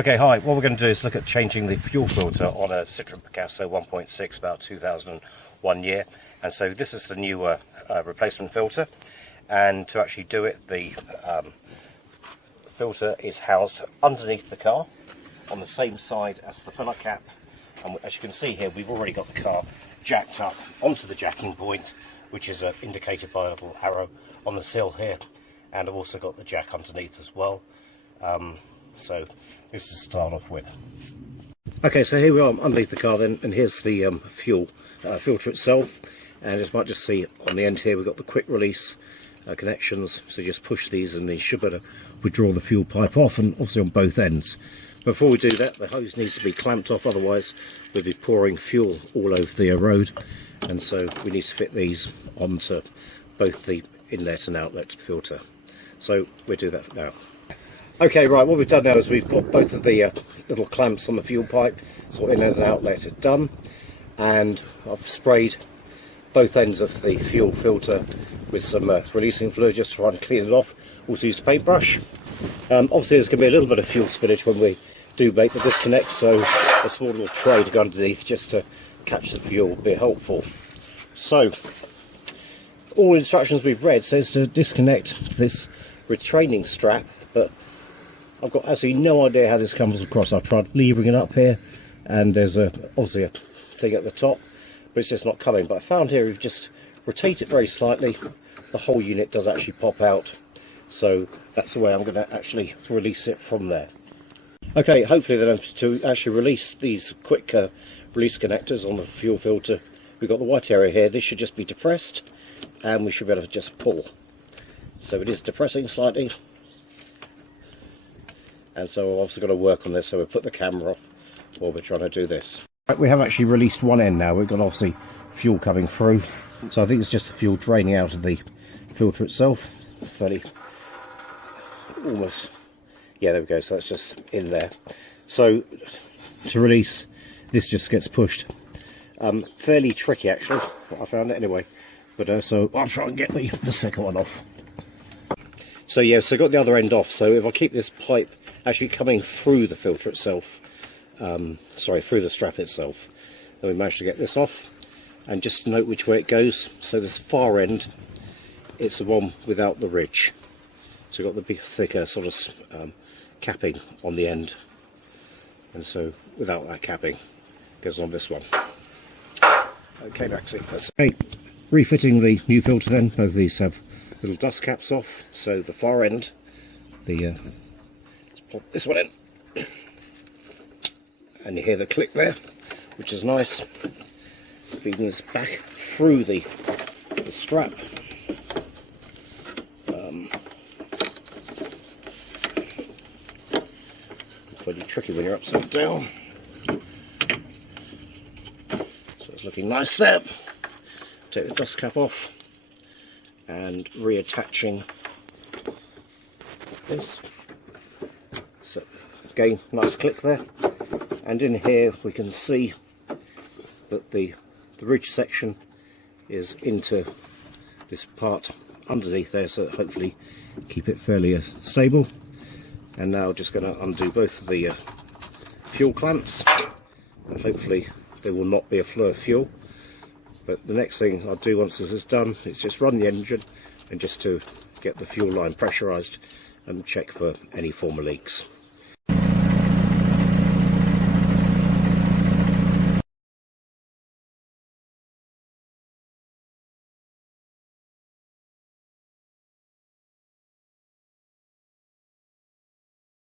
Okay, hi. What we're going to do is look at changing the fuel filter on a Citroen Picasso 1.6, about 2001 year. And so this is the new replacement filter. And to actually do it, the filter is housed underneath the car on the same side as the filler cap. And as you can see here, we've already got the car jacked up onto the jacking point, which is indicated by a little arrow on the sill here. And I've also got the jack underneath as well. So this is to start off with. Okay, so here we are underneath the car then, and here's the fuel filter itself. And as you might just see on the end here, we've got the quick release connections. So just push these and you should better withdraw the fuel pipe off, and obviously on both ends. Before we do that, the hose needs to be clamped off, otherwise we'll be pouring fuel all over the road. And so we need to fit these onto both the inlet and outlet filter. So we'll do that now. Okay, right, what we've done now is we've got both of the little clamps on the fuel pipe, so inlet and outlet are done, and I've sprayed both ends of the fuel filter with some releasing fluid just to try and clean it off. Also used a paintbrush. Obviously there's going to be a little bit of fuel spillage when we do make the disconnect, so a small little tray to go underneath just to catch the fuel will be helpful. So, all instructions we've read says to disconnect this retraining strap, but I've got absolutely no idea how this comes across. I've tried levering it up here, and there's obviously a thing at the top, but it's just not coming. But I found here, if you just rotate it very slightly, the whole unit does actually pop out. So that's the way I'm going to actually release it from there. Okay, hopefully then to actually release these quick release connectors on the fuel filter, we've got the white area here. This should just be depressed, and we should be able to just pull. So it is depressing slightly. And so I've obviously got to work on this, so we'll put the camera off while we're trying to do this. We have actually released one end now. We've got obviously fuel coming through, so I think it's just the fuel draining out of the filter itself. Fairly, almost, yeah, there we go, so it's just in there. So to release, this just gets pushed. Fairly tricky actually, I found it anyway, but so I'll try and get the second one off. So yeah, so I got the other end off, so if I keep this pipe actually coming through the filter itself, sorry, through the strap itself, then we managed to get this off. And just to note which way it goes, so this far end, it's the one without the ridge. So we've got the big thicker sort of capping on the end, and so without that capping, goes on this one. Okay, back to that's okay. Refitting the new filter then, both of these have little dust caps off, so the far end, let's pop this one in, and you hear the click there, which is nice, feeding this back through the strap. Pretty tricky when you're upside down, so it's looking nice there. Take the dust cap off and reattaching this. So again, nice click there, and in here we can see that the ridge section is into this part underneath there, so hopefully keep it fairly stable. And now just going to undo both of the fuel clamps, and hopefully there will not be a flow of fuel. But the next thing I'll do once this is done is just run the engine, and just to get the fuel line pressurised and check for any form of leaks.